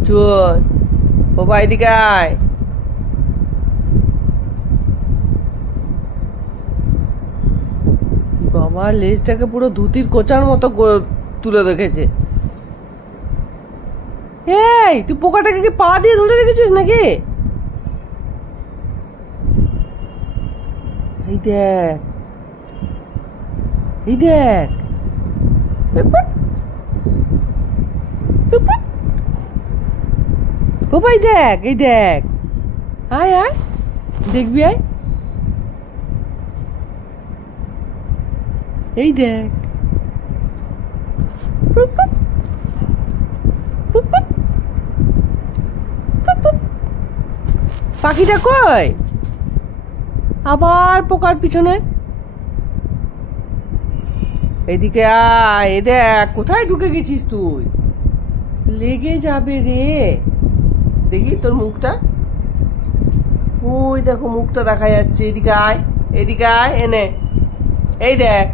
বুঝুন বাবা এদিকে আয়। বাবা লেজটাকে পুরো ধুতির কোচার মতো তুলে রেখেছে। এই তুই পোকাটাকে কি পা দিয়ে ধরে রেখেছিস নাকি? এই দেখ, এই দেখ, বাবা এই দেখ, এই দেখ, আয় আয় দেখবি আয়, এই দেখ, পাখিটা কই? আবার পোকার পিছনে। এদিকে আয়, এ দেখ কোথায় ঢুকে গেছিস তুই, লেগে যাবে রে। দেখি তোর মুখটা, ওই দেখো মুখটা দেখা যাচ্ছে। এদিকে আয়, এদিকে আয়, এনে এই দেখ।